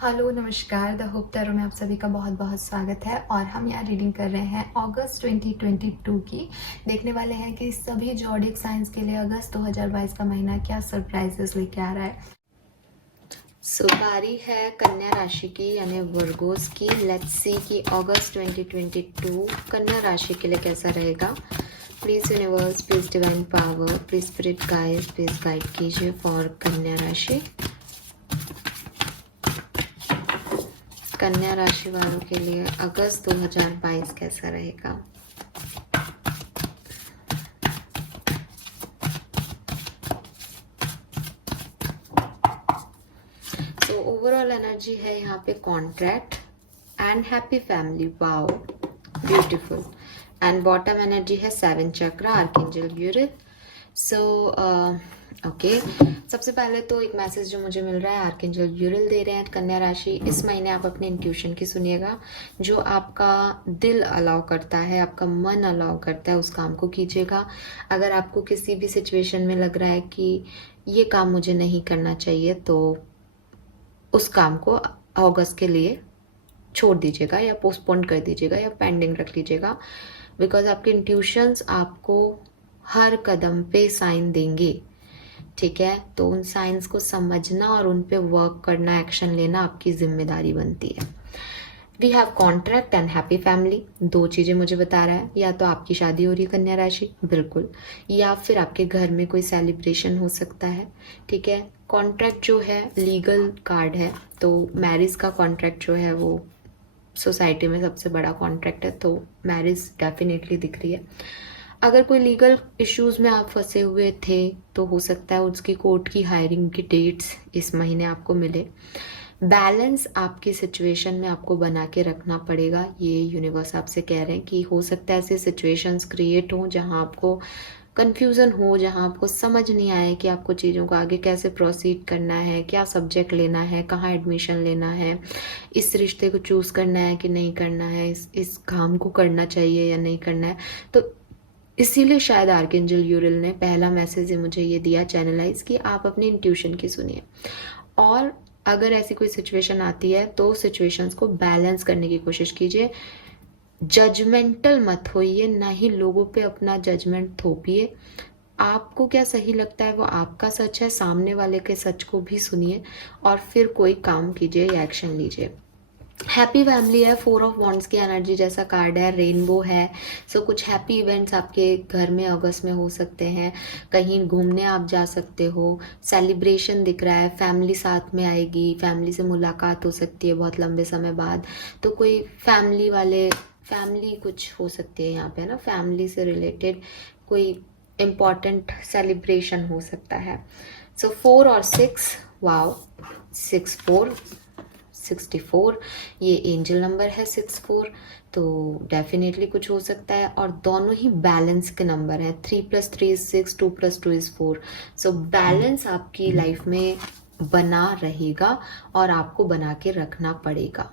Hello नमस्कार the hope tarot में आप सभी का बहुत बहुत स्वागत है। और हम यहाँ रीडिंग कर रहे हैं अगस्त 2022 की। देखने वाले हैं कि सभी जॉडिक साइंस के लिए अगस्त 2022 का महीना क्या सरप्राइजेस लेके आ रहा है। बारी है कन्या राशि की यानी वर्गोस की। लेट्स सी कि अगस्त 2022 कन्या राशि के लिए कैसा रहेगा। Please universe, please divine power, please spirit guide, please guide कीजिए फॉर कन्या राशि। कन्या राशि वालों के लिए अगस्त 2022 कैसा रहेगा। सो ओवरऑल एनर्जी है यहाँ पे contract and happy family, wow beautiful. And bottom energy है 7 चक्रा, आर्कएंजल यूरिल। सो ओके, सबसे पहले तो एक मैसेज जो मुझे मिल रहा है, आर्कएंजल यूरिल दे रहे हैं कन्या राशि। इस महीने आप अपने इंट्यूशन की सुनिएगा। जो आपका दिल अलाउ करता है, आपका मन अलाउ करता है, उस काम को कीजिएगा। अगर आपको किसी भी सिचुएशन में लग रहा है कि ये काम मुझे नहीं करना चाहिए, तो उस काम को अगस्त के लिए छोड़ दीजिएगा या पोस्टपोन कर दीजिएगा या पेंडिंग रख लीजिएगा। बिकॉज आपके इंट्यूशंस आपको हर कदम पे साइन देंगे, ठीक है। तो उन साइंस को समझना और उन पे वर्क करना, एक्शन लेना आपकी जिम्मेदारी बनती है। We have contract and happy family. दो चीजें मुझे बता रहा है, या तो आपकी शादी हो रही है कन्या राशि, बिल्कुल, या फिर आपके घर में कोई सेलिब्रेशन हो सकता है, ठीक है। कॉन्ट्रैक्ट जो है लीगल कार्ड है, तो मैरिज का कॉन्ट्रैक्ट जो है वो सोसाइटी में सबसे बड़ा कॉन्ट्रैक्ट है, तो मैरिज डेफिनेटली दिख रही है। अगर कोई लीगल इश्यूज में आप फंसे हुए थे तो हो सकता है उसकी कोर्ट की हायरिंग की डेट्स इस महीने आपको मिले। बैलेंस आपकी सिचुएशन में आपको बना के रखना पड़ेगा, ये यूनिवर्स आपसे कह रहे हैं कि हो सकता है ऐसे सिचुएशंस क्रिएट हों जहां आपको कन्फ्यूज़न हो, जहां आपको समझ नहीं आए कि आपको चीज़ों को आगे कैसे प्रोसीड करना है, क्या सब्जेक्ट लेना है, कहाँ एडमिशन लेना है, इस रिश्ते को चूज़ करना है कि नहीं करना है, इस काम को करना चाहिए या नहीं करना है। तो इसीलिए शायद आर्कएंजल यूरिल ने पहला मैसेज मुझे ये दिया चैनलाइज कि आप अपनी इंट्यूशन की सुनिए। और अगर ऐसी कोई सिचुएशन आती है तो सिचुएशंस को बैलेंस करने की कोशिश कीजिए। जजमेंटल मत होइए, ना ही लोगों पे अपना जजमेंट थोपिए। आपको क्या सही लगता है वो आपका सच है, सामने वाले के सच को भी सुनिए और फिर कोई काम कीजिए या एक्शन लीजिए। हैप्पी फैमिली है, 4 ऑफ वॉन्ड्स की एनर्जी जैसा कार्ड है, रेनबो है। सो कुछ हैप्पी इवेंट्स आपके घर में अगस्त में हो सकते हैं, कहीं घूमने आप जा सकते हो, सेलिब्रेशन दिख रहा है, फैमिली साथ में आएगी, फैमिली से मुलाकात हो सकती है बहुत लंबे समय बाद। तो कोई फैमिली कुछ हो सकती है यहाँ पे ना, फैमिली से रिलेटेड कोई इम्पॉर्टेंट सेलिब्रेशन हो सकता है। सो 4 और 6, वाओ, 6 4 64, ये एंजल नंबर है 64, तो डेफिनेटली कुछ हो सकता है। और दोनों ही बैलेंस के नंबर हैं, 3 + 3 = 6, 2 + 2 = 4। सो बैलेंस आपकी लाइफ में बना रहेगा और आपको बना के रखना पड़ेगा,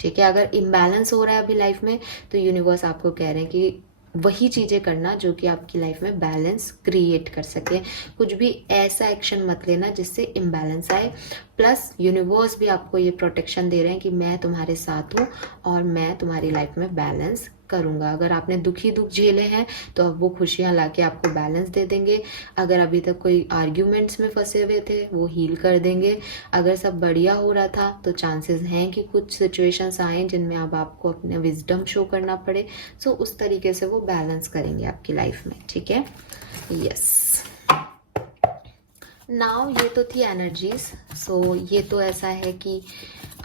ठीक है। अगर इम्बैलेंस हो रहा है अभी लाइफ में, तो यूनिवर्स आपको कह रहे हैं कि वही चीज़ें करना जो कि आपकी लाइफ में बैलेंस क्रिएट कर सके। कुछ भी ऐसा एक्शन मत लेना जिससे इम्बैलेंस आए। प्लस यूनिवर्स भी आपको ये प्रोटेक्शन दे रहे हैं कि मैं तुम्हारे साथ हूँ और मैं तुम्हारी लाइफ में बैलेंस करूँगा। अगर आपने दुख झेले हैं तो अब वो खुशियाँ लाके आपको बैलेंस दे देंगे। अगर अभी तक कोई आर्ग्यूमेंट्स में फंसे हुए थे वो हील कर देंगे। अगर सब बढ़िया हो रहा था तो चांसेस हैं कि कुछ सिचुएशंस आए जिनमें अब आपको अपने विजडम शो करना पड़े। सो उस तरीके से वो बैलेंस करेंगे आपकी लाइफ में, ठीक है। यस, नाउ ये तो थी एनर्जीज। सो ये तो ऐसा है कि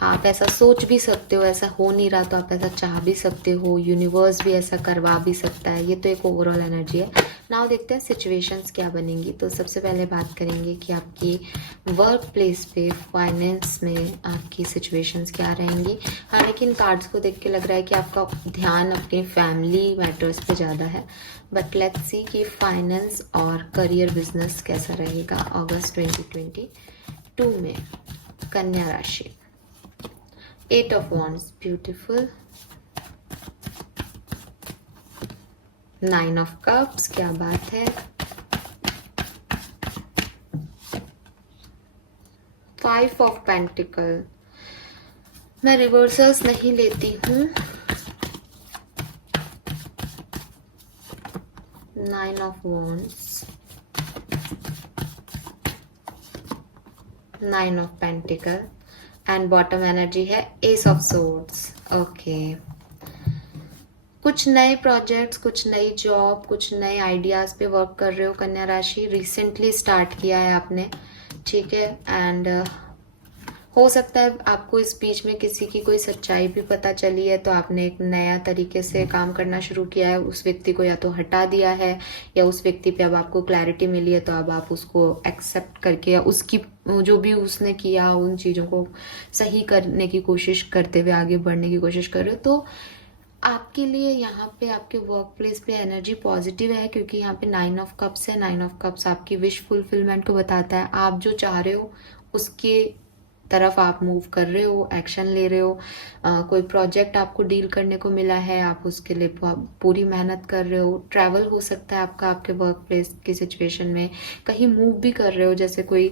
आप ऐसा सोच भी सकते हो, ऐसा हो नहीं रहा तो आप ऐसा चाह भी सकते हो, यूनिवर्स भी ऐसा करवा भी सकता है। ये तो एक ओवरऑल एनर्जी है। नाउ देखते हैं सिचुएशंस क्या बनेंगी। तो सबसे पहले बात करेंगे कि आपकी वर्क प्लेस पे, फाइनेंस में आपकी सिचुएशंस क्या रहेंगी। हाँ, लेकिन कार्ड्स को देख के लग रहा है कि आपका ध्यान अपने फैमिली मैटर्स पे ज़्यादा है। बट लेट्स सी कि फाइनेंस और करियर बिजनेस कैसा रहेगा अगस्त 2022 में कन्या राशि। 8 of Wands, beautiful. 9 of Cups, क्या बात है। 5 of Pentacle, मैं रिवर्सल्स नहीं लेती हूँ। 9 of wands, 9 of pentacle and bottom energy है एस ऑफ सोर्ड्स। ओके, कुछ नए प्रोजेक्ट्स, कुछ नई जॉब, कुछ नए आइडियाज़ पे वर्क कर रहे हो कन्या राशि। रिसेंटली स्टार्ट किया है आपने, ठीक है। एंड हो सकता है आपको इस बीच में किसी की कोई सच्चाई भी पता चली है, तो आपने एक नया तरीके से काम करना शुरू किया है। उस व्यक्ति को या तो हटा दिया है, या उस व्यक्ति पे अब आपको क्लैरिटी मिली है, तो अब आप उसको एक्सेप्ट करके या उसकी जो भी उसने किया उन चीज़ों को सही करने की कोशिश करते हुए आगे बढ़ने की कोशिश कर रहे हो। तो आपके लिए यहाँ पे आपके वर्क प्लेस पे एनर्जी पॉजिटिव है, क्योंकि यहाँ पे 9 ऑफ कप्स है। 9 ऑफ कप्स आपकी विश फुलफिलमेंट को बताता है। आप जो चाह रहे हो उसके तरफ आप मूव कर रहे हो, एक्शन ले रहे हो। कोई प्रोजेक्ट आपको डील करने को मिला है, आप उसके लिए पूरी मेहनत कर रहे हो। ट्रैवल हो सकता है आपका आपके वर्क प्लेस की सिचुएशन में, कहीं मूव भी कर रहे हो, जैसे कोई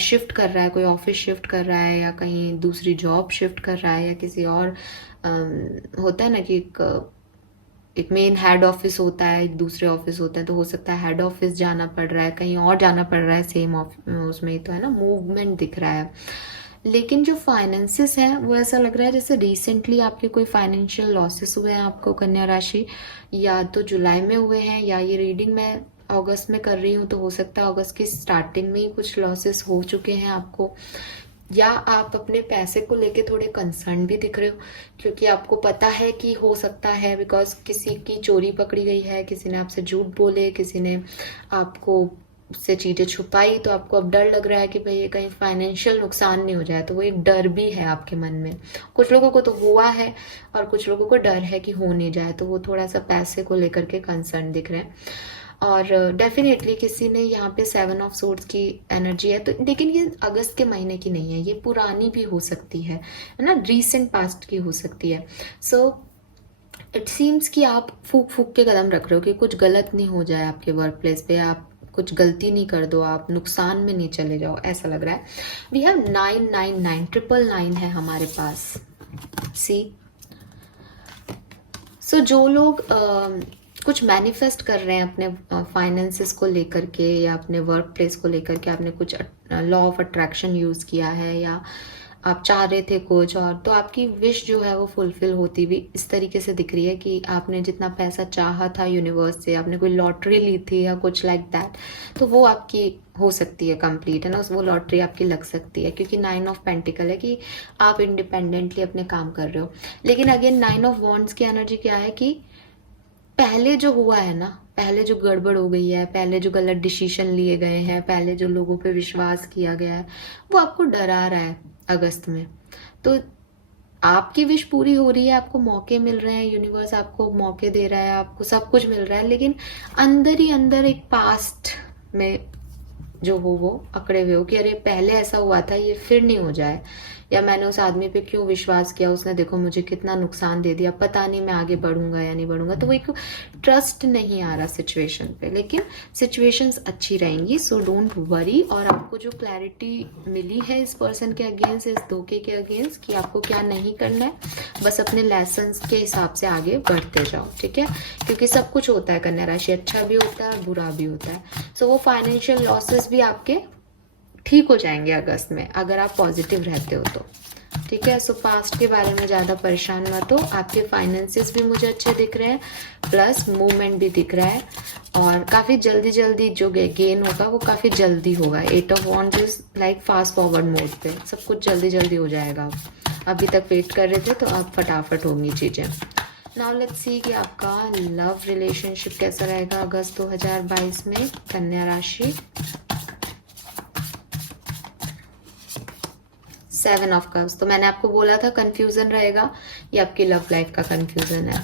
शिफ्ट कर रहा है, कोई ऑफिस शिफ्ट कर रहा है, या कहीं दूसरी जॉब शिफ्ट कर रहा है, या किसी और होता है ना कि एक मेन हेड ऑफिस होता है, एक दूसरे ऑफिस होता है, तो हो सकता है हेड ऑफिस जाना पड़ रहा है, कहीं और जाना पड़ रहा है, सेम उसमें ही तो है ना, मूवमेंट दिख रहा है। लेकिन जो फाइनेंसिस है वो ऐसा लग रहा है जैसे रिसेंटली आपके कोई फाइनेंशियल लॉसेस हुए हैं आपको कन्या राशि, या तो जुलाई में हुए हैं, या ये रीडिंग मैं अगस्त में कर रही हूँ, तो हो सकता है अगस्त की स्टार्टिंग में ही कुछ लॉसेस हो चुके हैं आपको। या आप अपने पैसे को लेके थोड़े कंसर्न भी दिख रहे हो, क्योंकि आपको पता है कि हो सकता है बिकॉज किसी की चोरी पकड़ी गई है, किसी ने आपसे झूठ बोले, किसी ने आपको से चीज़ें छुपाई, तो आपको अब डर लग रहा है कि भाई ये कहीं फाइनेंशियल नुकसान नहीं हो जाए। तो वो एक डर भी है आपके मन में। कुछ लोगों को तो हुआ है और कुछ लोगों को डर है कि हो नहीं जाए, तो वो थोड़ा सा पैसे को लेकर के कंसर्न दिख रहे हैं। और डेफिनेटली किसी ने यहाँ पे 7 ऑफ सोर्ड्स की एनर्जी है, तो लेकिन ये अगस्त के महीने की नहीं है, ये पुरानी भी हो सकती है ना, रीसेंट पास्ट की हो सकती है। सो इट सीम्स कि आप फूक फूक के कदम रख रहे हो कि कुछ गलत नहीं हो जाए आपके वर्क प्लेस पे, आप कुछ गलती नहीं कर दो, आप नुकसान में नहीं चले जाओ, ऐसा लग रहा है। वी हैव 999, 999 है हमारे पास। सी सो जो लोग कुछ मैनिफेस्ट कर रहे हैं अपने फाइनेंसेस को लेकर के, या अपने वर्क प्लेस को लेकर के, आपने कुछ लॉ ऑफ अट्रैक्शन यूज़ किया है, या आप चाह रहे थे कुछ और, तो आपकी विश जो है वो फुलफिल होती हुई इस तरीके से दिख रही है कि आपने जितना पैसा चाहा था यूनिवर्स से, आपने कोई लॉटरी ली थी या कुछ लाइक दैट, तो वो आपकी हो सकती है कंप्लीट, है ना, वो लॉटरी आपकी लग सकती है, क्योंकि 9 ऑफ पेंटिकल है कि आप इंडिपेंडेंटली अपने काम कर रहे हो। लेकिन अगेन 9 ऑफ वॉन्ड्स की एनर्जी क्या है कि पहले जो हुआ है ना, पहले जो गड़बड़ हो गई है, पहले जो गलत डिसीजन लिए गए हैं, पहले जो लोगों पे विश्वास किया गया है, वो आपको डरा रहा है अगस्त में। तो आपकी विश पूरी हो रही है, आपको मौके मिल रहे हैं, यूनिवर्स आपको मौके दे रहा है, आपको सब कुछ मिल रहा है, लेकिन अंदर ही अंदर एक पास्ट में जो हो वो अकड़े हुए हो कि अरे पहले ऐसा हुआ था, ये फिर नहीं हो जाए, या मैंने उस आदमी पे क्यों विश्वास किया, उसने देखो मुझे कितना नुकसान दे दिया, पता नहीं मैं आगे बढ़ूंगा या नहीं बढ़ूंगा। तो वो एक ट्रस्ट नहीं आ रहा सिचुएशन पे, लेकिन सिचुएशंस अच्छी रहेंगी, सो डोंट वरी। और आपको जो क्लैरिटी मिली है इस पर्सन के अगेंस्ट, इस धोखे के अगेंस्ट, कि आपको क्या नहीं करना है, बस अपने लेसन्स के हिसाब से आगे बढ़ते जाओ, ठीक है, क्योंकि सब कुछ होता है कन्या राशि, अच्छा भी होता है बुरा भी होता है। सो वो फाइनेंशियल लॉसेस भी आपके ठीक हो जाएंगे अगस्त में, अगर आप पॉजिटिव रहते हो तो, ठीक है। सो पास्ट के बारे में ज़्यादा परेशान मत हो, आपके फाइनेंसेस भी मुझे अच्छे दिख रहे हैं, प्लस मूवमेंट भी दिख रहा है, और काफ़ी जल्दी जल्दी जो गेन होगा वो काफ़ी जल्दी होगा। 8 of wands is like fast forward mode पे, सब कुछ जल्दी जल्दी हो जाएगा। अभी तक वेट कर रहे थे तो अब फटाफट होंगी चीज़ें। नाउ लेट्स सी कि आपका लव रिलेशनशिप कैसा रहेगा अगस्त 2022 में कन्या राशि। 7 ऑफ कप्स, तो मैंने आपको बोला था कंफ्यूजन रहेगा, ये आपकी लव लाइफ का कंफ्यूजन है।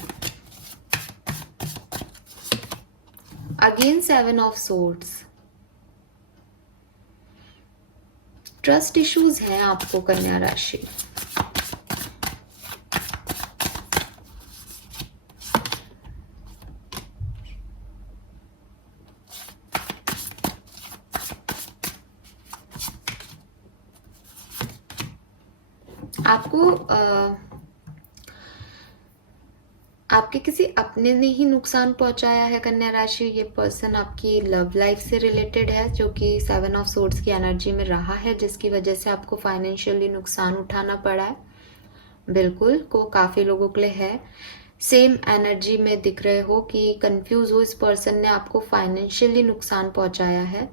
Again 7 of swords, trust issues हैं आपको कन्या राशि। आपको आपके किसी अपने ने ही नुकसान पहुंचाया है कन्या राशि। ये पर्सन आपकी लव लाइफ से रिलेटेड है, जो कि 7 ऑफ सोर्ड्स की एनर्जी में रहा है, जिसकी वजह से आपको फाइनेंशियली नुकसान उठाना पड़ा है। बिल्कुल, को काफ़ी लोगों के लिए है। सेम एनर्जी में दिख रहे हो कि कंफ्यूज हो, इस पर्सन ने आपको फाइनेंशियली नुकसान पहुंचाया है,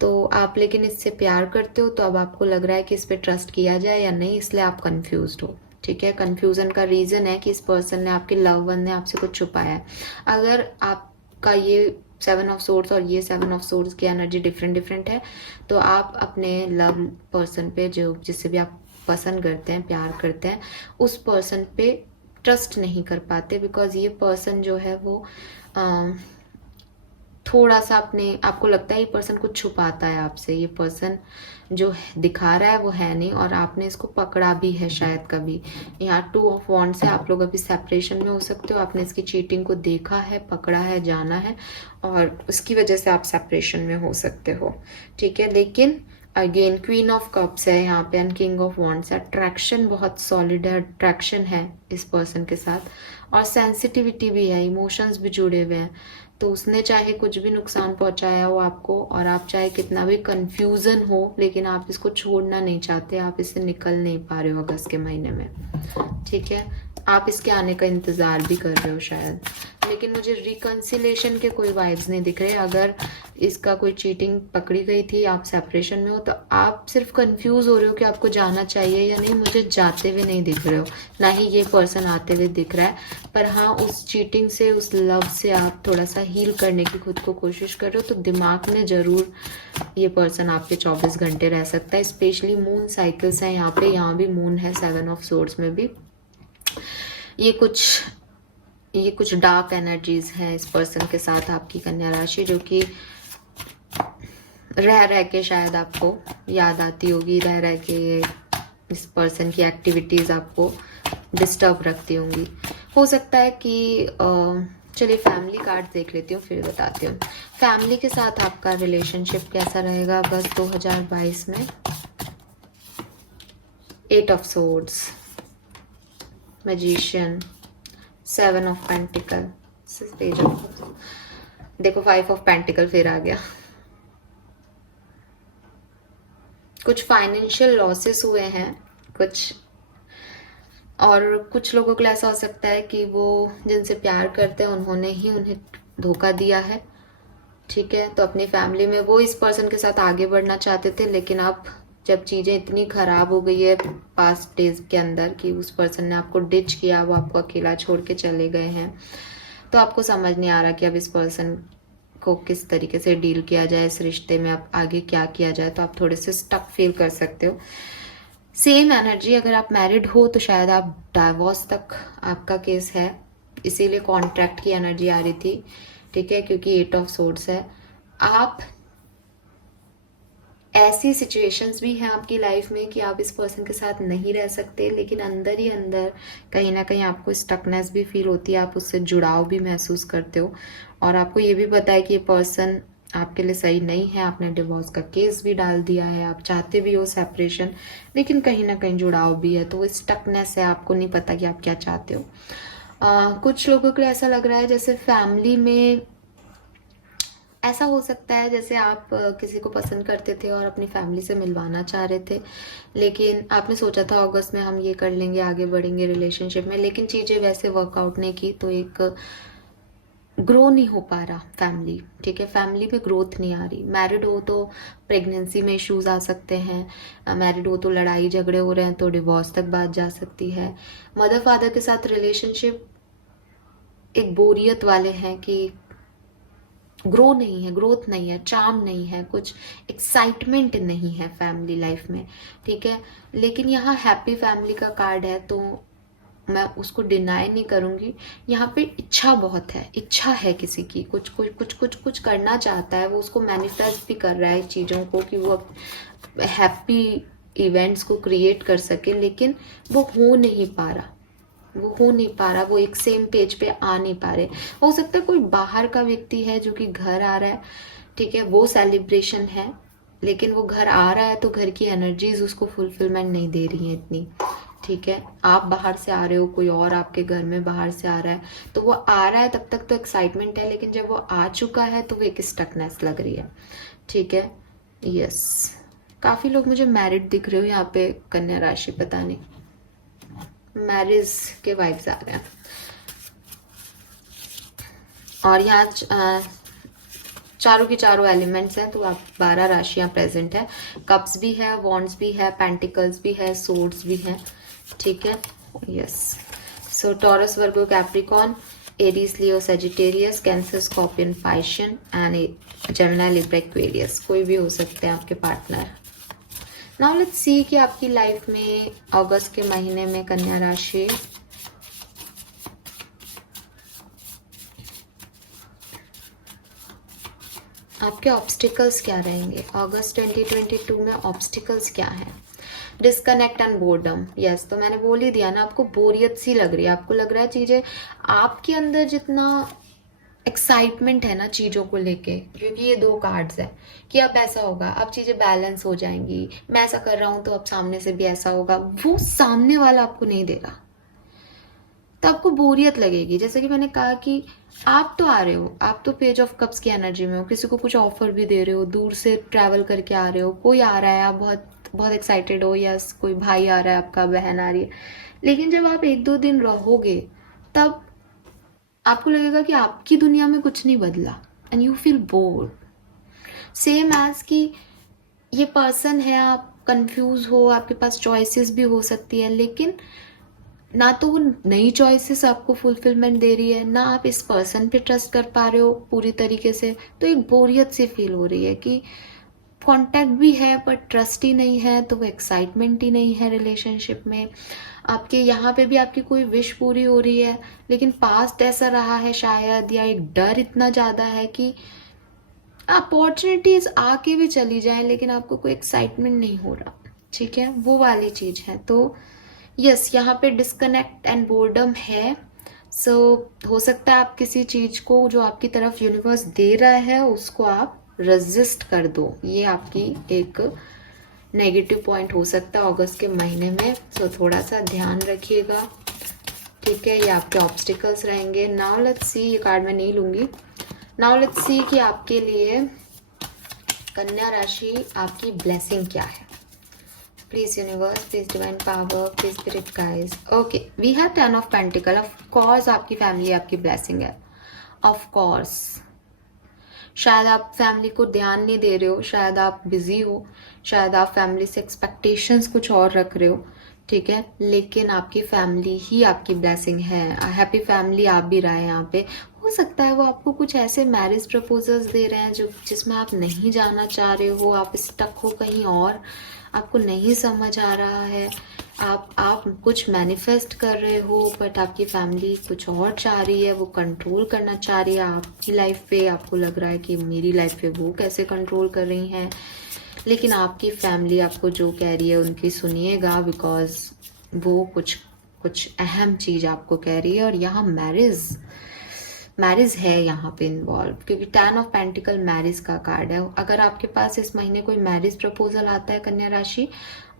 तो आप लेकिन इससे प्यार करते हो, तो अब आपको लग रहा है कि इस पर ट्रस्ट किया जाए या नहीं, इसलिए आप कंफ्यूज हो। ठीक है, कंफ्यूजन का रीजन है कि इस पर्सन ने, आपके लव वन ने आपसे कुछ छुपाया है। अगर आपका ये 7 ऑफ सोर्ड्स और ये 7 ऑफ सोर्ड्स की एनर्जी डिफरेंट है, तो आप अपने लव पर्सन पे, जो जिससे भी आप पसंद करते हैं, प्यार करते हैं, उस पर्सन पे ट्रस्ट नहीं कर पाते, बिकॉज ये पर्सन जो है वो थोड़ा सा अपने आपको लगता है ये पर्सन कुछ छुपाता है आपसे। ये पर्सन जो दिखा रहा है वो है नहीं, और आपने इसको पकड़ा भी है शायद कभी। यहाँ 2 ऑफ वॉन्ड्स से आप लोग अभी सेपरेशन में हो सकते हो। आपने इसकी चीटिंग को देखा है, पकड़ा है, जाना है, और उसकी वजह से आप सेपरेशन में हो सकते हो। ठीक है, लेकिन अगेन क्वीन ऑफ कप्स है यहाँ पे, and king of wands. Attraction बहुत सॉलिड है, अट्रैक्शन है इस पर्सन के साथ, और सेंसिटिविटी भी है, इमोशंस भी जुड़े हुए हैं। तो उसने चाहे कुछ भी नुकसान पहुंचाया हो आपको, और आप चाहे कितना भी कंफ्यूजन हो, लेकिन आप इसको छोड़ना नहीं चाहते, आप इससे निकल नहीं पा रहे हो अगस्त के महीने में। ठीक है, आप इसके आने का इंतजार भी कर रहे हो शायद, लेकिन मुझे रिकंसिलेशन के कोई वाइब्स नहीं दिख रहे। अगर इसका कोई चीटिंग पकड़ी गई थी, आप सेपरेशन में हो, तो आप सिर्फ कंफ्यूज हो रहे हो कि आपको जाना चाहिए या नहीं। मुझे जाते हुए नहीं दिख रहे हो, ना ही ये पर्सन आते हुए दिख रहा है। पर हाँ, उस चीटिंग से, उस लव से आप थोड़ा सा हील करने की खुद को कोशिश कर रहे हो, तो दिमाग में ज़रूर ये पर्सन आपके 24 घंटे रह सकता है। स्पेशली मून साइकिल्स हैं यहाँ पे, यहाँ भी मून है 7 ऑफ सोर्ड्स में भी। ये कुछ डार्क एनर्जीज हैं इस पर्सन के साथ आपकी कन्या राशि, जो कि रह रह के शायद आपको याद आती होगी, रह रह के इस पर्सन की एक्टिविटीज़ आपको डिस्टर्ब रखती होंगी। हो सकता है कि चलिए फैमिली कार्ड देख लेती हूँ, फिर बताती हूँ। फैमिली के साथ आपका रिलेशनशिप कैसा रहेगा अगस्त 2022 में। 8 of swords, magician, 7 of pentacle, page of, देखो 5 ऑफ पेंटिकल फिर आ गया। कुछ फाइनेंशियल लॉसेस हुए हैं कुछ, और कुछ लोगों को ऐसा हो सकता है कि वो जिनसे प्यार करते हैं उन्होंने ही उन्हें धोखा दिया है। ठीक है, तो अपनी फैमिली में वो इस पर्सन के साथ आगे बढ़ना चाहते थे, लेकिन अब जब चीज़ें इतनी ख़राब हो गई है पास्ट डेज के अंदर कि उस पर्सन ने आपको डिच किया, वो आपको अकेला छोड़ के चले गए हैं, तो आपको समझ नहीं आ रहा कि अब इस पर्सन को किस तरीके से डील किया जाए, इस रिश्ते में अब आगे क्या किया जाए। तो आप थोड़े से स्टक फील कर सकते हो। सेम एनर्जी, अगर आप मैरिड हो तो शायद आप डाइवोर्स तक आपका केस है, इसीलिए कॉन्ट्रैक्ट की एनर्जी आ रही थी। ठीक है, क्योंकि 8 ऑफ सोर्ड्स है। आप ऐसी सिचुएशंस भी हैं आपकी लाइफ में कि आप इस पर्सन के साथ नहीं रह सकते, लेकिन अंदर ही अंदर कहीं ना कहीं आपको स्टकनेस भी फील होती है, आप उससे जुड़ाव भी महसूस करते हो, और आपको ये भी पता है कि ये पर्सन आपके लिए सही नहीं है। आपने डिवोर्स का केस भी डाल दिया है, आप चाहते भी हो सेपरेशन, लेकिन कहीं ना कहीं जुड़ाव भी है, तो वो स्टकनेस है, आपको नहीं पता कि आप क्या चाहते हो। कुछ लोगों को ऐसा लग रहा है जैसे फैमिली में ऐसा हो सकता है जैसे आप किसी को पसंद करते थे और अपनी फैमिली से मिलवाना चाह रहे थे, लेकिन आपने सोचा था अगस्त में हम ये कर लेंगे, आगे बढ़ेंगे रिलेशनशिप में, लेकिन चीज़ें वैसे वर्कआउट नहीं की, तो एक ग्रो नहीं हो पा रहा फैमिली। ठीक है, फैमिली में ग्रोथ नहीं आ रही। मैरिड हो तो प्रेगनेंसी में इश्यूज आ सकते हैं, मैरिड हो तो लड़ाई झगड़े हो रहे हैं तो डिवोर्स तक बात जा सकती है। मदर फादर के साथ रिलेशनशिप एक बोरियत वाले हैं कि ग्रो नहीं है, ग्रोथ नहीं है, चार्म नहीं है, कुछ एक्साइटमेंट नहीं है फैमिली लाइफ में। ठीक है, लेकिन यहाँ हैप्पी फैमिली का कार्ड है, तो मैं उसको डिनाई नहीं करूँगी। यहाँ पे इच्छा बहुत है, इच्छा है किसी की, कुछ कुछ कुछ कुछ कुछ करना चाहता है, वो उसको मैनिफेस्ट भी कर रहा है चीज़ों को कि वो हैप्पी इवेंट्स को क्रिएट कर सके, लेकिन वो हो नहीं पा रहा, वो एक सेम पेज पे आ नहीं पा रहे। हो सकता है कोई बाहर का व्यक्ति है जो कि घर आ रहा है, ठीक है, वो सेलिब्रेशन है, लेकिन वो घर आ रहा है तो घर की एनर्जीज उसको फुलफिलमेंट नहीं दे रही हैं इतनी, ठीक है। आप बाहर से आ रहे हो, कोई और आपके घर में बाहर से आ रहा है, तो वो आ रहा है तब तक तो एक्साइटमेंट है, लेकिन जब वो आ चुका है तो वो एक स्टकनेस लग रही है, ठीक है। यस, काफ़ी लोग मुझे मैरिड दिख रहे हो यहाँ पे कन्या राशि, पता नहीं, मैरिज के वाइब्स आ रहे हैं। और यहाँ चारों की चारों एलिमेंट्स हैं, तो आप 12 राशियां प्रेजेंट है। कप्स भी है, वॉन्ड्स भी है, पेंटिकल्स भी है, सोर्ड्स भी है, ठीक है। Yes, so Taurus, Virgo, Capricorn, Aries, Leo, Sagittarius, Cancer, Scorpion, Pisces and Gemini, Libra, Aquarius, कोई भी हो सकते हैं आपके पार्टनर। नाउ लेट्स सी कि आपकी लाइफ में अगस्त के महीने में कन्या राशि आपके ऑब्स्टिकल्स क्या रहेंगे। अगस्त 2022 में ऑब्स्टिकल्स क्या है। डिस्कनेक्ट एंड बोर्डम, यस, तो मैंने बोल ही दिया ना, आपको बोरियत सी लग रही है, आपको लग रहा है चीजें आपके अंदर जितना एक्साइटमेंट है ना चीजों को लेके, क्योंकि ये 2 कार्ड्स है कि अब ऐसा होगा, अब चीजें बैलेंस हो जाएंगी, मैं ऐसा कर रहा हूं तो अब सामने से भी ऐसा होगा, वो सामने वाला आपको नहीं देगा, तो आपको बोरियत लगेगी। जैसे कि मैंने कहा कि आप तो आ रहे हो, आप तो पेज ऑफ कप्स की एनर्जी में हो, किसी को कुछ ऑफर भी दे रहे हो, दूर से ट्रैवल करके आ रहे हो, कोई आ रहा है, आप बहुत बहुत एक्साइटेड हो, या कोई भाई आ रहा है आपका, बहन आ रही है, लेकिन जब आप 1-2 दिन रहोगे तब आपको लगेगा कि आपकी दुनिया में कुछ नहीं बदला and you feel bored, same as कि ये पर्सन है, आप कंफ्यूज हो, आपके पास चॉइसेस भी हो सकती है, लेकिन ना तो वो नई चॉइसेस आपको फुलफिलमेंट दे रही है, ना आप इस पर्सन पे ट्रस्ट कर पा रहे हो पूरी तरीके से, तो एक बोरियत सी फील हो रही है कि कांटेक्ट भी है पर ट्रस्ट ही नहीं है, तो वो एक्साइटमेंट ही नहीं है रिलेशनशिप में। आपके यहाँ पे भी आपकी कोई विश पूरी हो रही है, लेकिन पास्ट ऐसा रहा है शायद, या एक डर इतना ज़्यादा है कि अपॉर्चुनिटीज आके भी चली जाए लेकिन आपको कोई एक्साइटमेंट नहीं हो रहा, ठीक है, वो वाली चीज़ है। तो यस, यहाँ पे डिस्कनेक्ट एंड बोर्डम है। सो हो सकता है आप किसी चीज को जो आपकी तरफ यूनिवर्स दे रहा है उसको आप रेजिस्ट कर दो, ये आपकी एक नेगेटिव पॉइंट हो सकता है अगस्त के महीने में। सो थोड़ा सा ध्यान रखिएगा, ठीक है, ये आपके ऑब्स्टिकल्स रहेंगे। नाउ लेट्स सी, ये कार्ड मैं नहीं लूंगी। नाउ लेट्स सी कि आपके लिए कन्या राशि आपकी ब्लेसिंग क्या है। Please universe, please divine power, please spirit guys. Okay, we have 10 of Pentacle. Of course आपकी फैमिली आपकी ब्लेसिंग है, of course। शायद आप फैमिली को ध्यान नहीं दे रहे हो, शायद आप बिजी हो, शायद आप फैमिली से एक्सपेक्टेशंस कुछ और रख रहे हो, ठीक है, लेकिन आपकी फैमिली ही आपकी ब्लेसिंग है। हैप्पी फैमिली आप भी रहा है यहाँ पे। हो सकता है वो आपको कुछ ऐसे मैरिज प्रपोजल्स दे रहे हैं जो जिसमें आप नहीं जाना चाह रहे हो, आप स्टक हो कहीं और, आपको नहीं समझ आ रहा है, आप कुछ मैनिफेस्ट कर रहे हो बट आपकी फैमिली कुछ और चाह रही है, वो कंट्रोल करना चाह रही है आपकी लाइफ पे। आपको लग रहा है कि मेरी लाइफ पे वो कैसे कंट्रोल कर रही हैं, लेकिन आपकी फैमिली आपको जो कह रही है उनकी सुनिएगा, बिकॉज वो कुछ अहम चीज़ आपको कह रही है। और यहाँ मैरिज है यहाँ पे इन्वॉल्व, क्योंकि 10 ऑफ पेंटिकल मैरिज का कार्ड है। अगर आपके पास इस महीने कोई मैरिज प्रपोजल आता है कन्या राशि,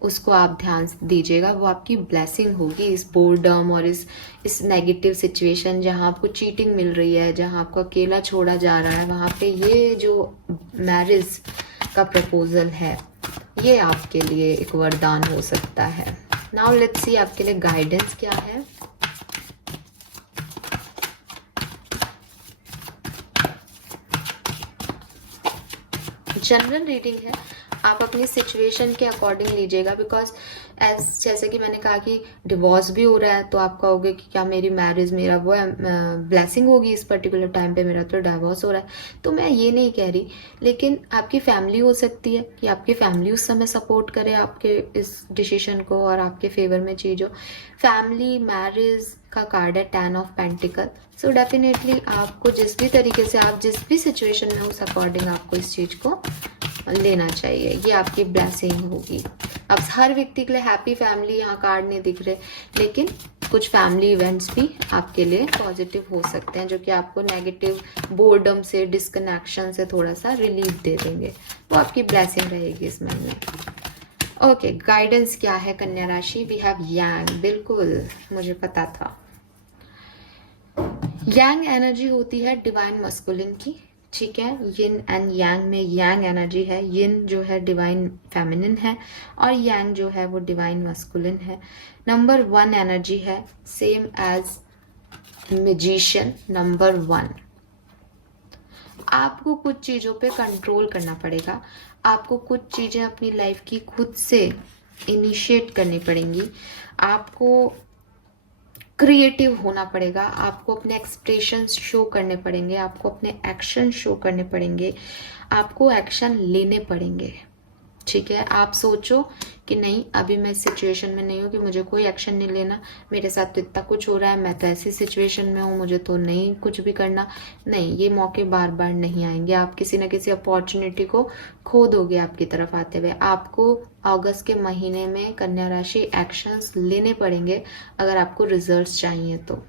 उसको आप ध्यान दीजिएगा, वो आपकी ब्लेसिंग होगी इस बोर्डम और इस नेगेटिव सिचुएशन जहाँ आपको चीटिंग मिल रही है, जहाँ आपको अकेला छोड़ा जा रहा है, वहाँ पे ये जो मैरिज का प्रपोजल है ये आपके लिए एक वरदान हो सकता है। नाउ लेट्स सी आपके लिए गाइडेंस क्या है। जनरल रीडिंग है, आप अपनी सिचुएशन के अकॉर्डिंग लीजिएगा, बिकॉज जैसे कि मैंने कहा कि डिवोर्स भी हो रहा है, तो आप कहोगे कि क्या मेरी मैरिज मेरा वो ब्लेसिंग होगी इस पर्टिकुलर टाइम पे, मेरा तो डिवोर्स हो रहा है। तो मैं ये नहीं कह रही, लेकिन आपकी फैमिली हो सकती है कि आपकी फैमिली उस समय सपोर्ट करे आपके इस डिसीजन को और आपके फेवर में चीज हो। फैमिली मैरिज का कार्ड है 10 ऑफ पेंटिकल। सो डेफिनेटली आपको जिस भी तरीके से, आप जिस भी सिचुएशन में उस अकॉर्डिंग आपको इस चीज को लेना चाहिए, ये आपकी ब्लेसिंग होगी। अब हर व्यक्ति के लिए हैप्पी फैमिली यहाँ कार्ड नहीं दिख रहे, लेकिन कुछ फैमिली इवेंट्स भी आपके लिए पॉजिटिव हो सकते हैं, जो कि आपको नेगेटिव बोर्डम से, डिस्कनेक्शन से थोड़ा सा रिलीफ दे देंगे। वो आपकी ब्लेसिंग रहेगी इस महीने। ओके, गाइडेंस क्या है कन्या राशि? वी हैव यांग, बिल्कुल मुझे पता था। यांग एनर्जी होती है डिवाइन मस्कुलिन की, ठीक है। यिन एंड यांग में यांग एनर्जी है, यिन जो है डिवाइन फेमिनिन है और यांग जो है वो डिवाइन मस्कुलिन है। नंबर 1 एनर्जी है, सेम एज मैजिशियन नंबर 1। आपको कुछ चीज़ों पे कंट्रोल करना पड़ेगा, आपको कुछ चीज़ें अपनी लाइफ की खुद से इनिशिएट करनी पड़ेंगी, आपको क्रिएटिव होना पड़ेगा, आपको अपने एक्सप्रेशंस शो करने पड़ेंगे, आपको अपने एक्शन शो करने पड़ेंगे, आपको एक्शन लेने पड़ेंगे, ठीक है। आप सोचो कि नहीं, अभी मैं इस सिचुएशन में नहीं हूँ कि मुझे कोई एक्शन नहीं लेना, मेरे साथ तो इतना कुछ हो रहा है, मैं तो ऐसी सिचुएशन में हूँ, मुझे तो नहीं कुछ भी करना। नहीं, ये मौके बार बार नहीं आएंगे, आप किसी ना किसी अपॉर्चुनिटी को खो दोगे आपकी तरफ आते हुए। आपको अगस्त के महीने में कन्या राशि एक्शंस लेने पड़ेंगे अगर आपको रिजल्ट्स चाहिए तो।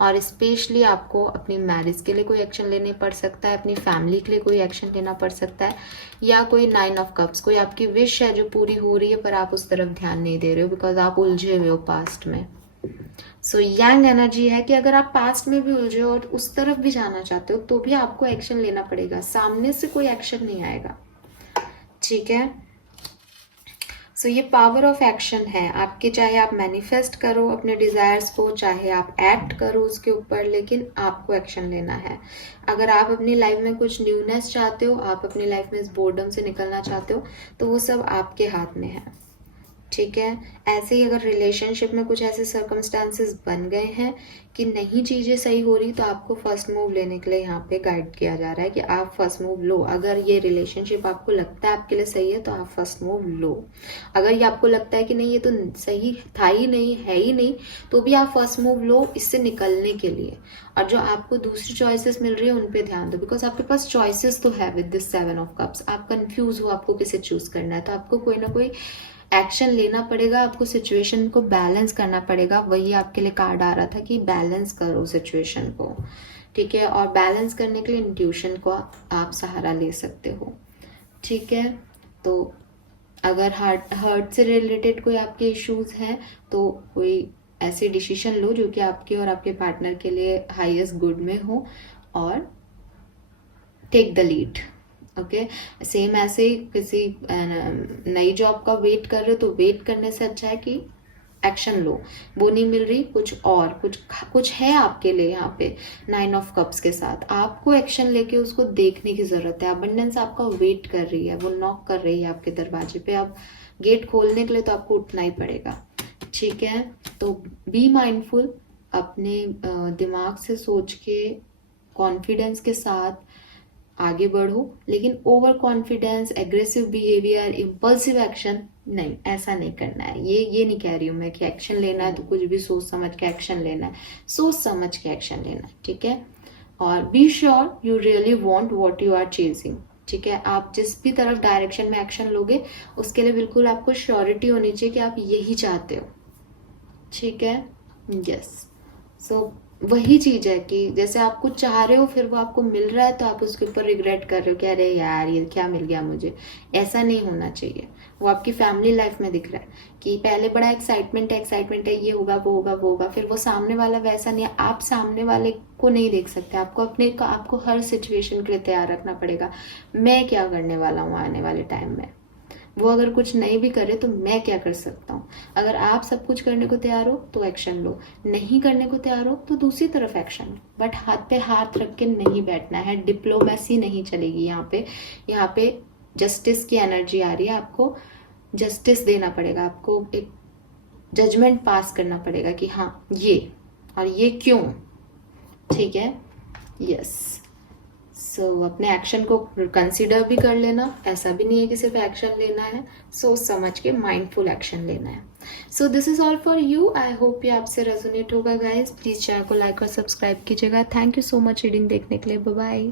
और स्पेशली आपको अपनी मैरिज के लिए कोई एक्शन लेने पड़ सकता है, अपनी फैमिली के लिए कोई एक्शन लेना पड़ सकता है, या कोई 9 ऑफ कप्स, कोई आपकी विश है जो पूरी हो रही है पर आप उस तरफ ध्यान नहीं दे रहे हो बिकॉज आप उलझे हुए हो पास्ट में। सो यांग एनर्जी है कि अगर आप पास्ट में भी उलझे हो और उस तरफ भी जाना चाहते हो तो भी आपको एक्शन लेना पड़ेगा, सामने से कोई एक्शन नहीं आएगा, ठीक है। सो ये पावर ऑफ एक्शन है आपके, चाहे आप मैनिफेस्ट करो अपने डिज़ायर्स को, चाहे आप एक्ट करो उसके ऊपर, लेकिन आपको एक्शन लेना है। अगर आप अपनी लाइफ में कुछ न्यूनेस चाहते हो, आप अपनी लाइफ में इस बोर्डम से निकलना चाहते हो, तो वो सब आपके हाथ में है, ठीक है। ऐसे ही अगर रिलेशनशिप में कुछ ऐसे सर्कमस्टांसेस बन गए हैं कि नहीं चीज़ें सही हो रही, तो आपको फर्स्ट मूव लेने के लिए यहाँ पे गाइड किया जा रहा है कि आप फर्स्ट मूव लो। अगर ये रिलेशनशिप आपको लगता है आपके लिए सही है तो आप फर्स्ट मूव लो। अगर ये आपको लगता है कि नहीं ये तो सही था ही नहीं, है ही नहीं, तो भी आप फर्स्ट मूव लो इससे निकलने के लिए। और जो आपको दूसरी चॉइसेस मिल रही है उन पे ध्यान दो, बिकॉज आपके पास चॉइसेस तो है विद दिस 7 ऑफ कप्स। आप कंफ्यूज हो आपको किसे चूज करना है, तो आपको कोई ना कोई एक्शन लेना पड़ेगा, आपको सिचुएशन को बैलेंस करना पड़ेगा। वही आपके लिए कार्ड आ रहा था कि बैलेंस करो सिचुएशन को, ठीक है। और बैलेंस करने के लिए इंट्यूशन को आप सहारा ले सकते हो, ठीक है। तो अगर हार्ट से रिलेटेड कोई आपके इश्यूज हैं तो कोई ऐसे डिसीजन लो जो कि आपके और आपके पार्टनर के लिए हाईएस्ट गुड में हो, और take the lead, okay. Same ऐसे ही किसी नई जॉब का वेट कर रहे हो तो वेट करने से अच्छा है कि एक्शन लो। वो नहीं मिल रही, कुछ है आपके लिए यहाँ पे 9 ऑफ कप्स के साथ, आपको एक्शन लेके उसको देखने की जरूरत है। अबंडेंस आपका वेट कर रही है, वो नॉक कर रही है आपके दरवाजे पे, अब गेट खोलने के लिए तो आपको उठना ही पड़ेगा, ठीक है। तो बी माइंडफुल, अपने दिमाग से सोच के कॉन्फिडेंस के साथ आगे बढ़ो, लेकिन over confidence, aggressive behaviour, impulsive action नहीं, ऐसा नहीं करना है। ये नहीं कह रही हूँ मैं कि एक्शन लेना है तो कुछ भी सोच समझ के एक्शन लेना है, सोच समझ के एक्शन लेना है, ठीक है। और be sure you really want what you are chasing, ठीक है। आप जिस भी तरफ डायरेक्शन में एक्शन लोगे उसके लिए बिल्कुल आपको श्योरिटी होनी चाहिए कि आप यही चाहते हो, ठीक है। यस, सो वही चीज है कि जैसे आप कुछ चाह रहे हो फिर वो आपको मिल रहा है तो आप उसके ऊपर रिग्रेट कर रहे हो कि अरे यार ये क्या मिल गया मुझे। ऐसा नहीं होना चाहिए। वो आपकी फैमिली लाइफ में दिख रहा है कि पहले बड़ा एक्साइटमेंट है, ये होगा वो होगा वो होगा, फिर वो सामने वाला वैसा नहीं है। आप सामने वाले को नहीं देख सकते, आपको हर सिचुएशन के लिए तैयार रखना पड़ेगा। मैं क्या करने वाला हूँ आने वाले टाइम में, वो अगर कुछ नहीं भी करे तो मैं क्या कर सकता हूँ। अगर आप सब कुछ करने को तैयार हो तो एक्शन लो, नहीं करने को तैयार हो तो दूसरी तरफ एक्शन लो, बट हाथ पे हाथ रख के नहीं बैठना है। डिप्लोमेसी नहीं चलेगी यहाँ पे जस्टिस की एनर्जी आ रही है। आपको जस्टिस देना पड़ेगा, आपको एक जजमेंट पास करना पड़ेगा कि हाँ ये और ये क्यों, ठीक है। यस, सो अपने एक्शन को कंसीडर भी कर लेना, ऐसा भी नहीं है कि सिर्फ एक्शन लेना है, सोच समझ के माइंडफुल एक्शन लेना है। So this is all for you. I hope ये आपसे रेजोनेट होगा गाइज। प्लीज चैनल को लाइक और सब्सक्राइब कीजिएगा। Thank you so much reading देखने के लिए। Bye bye.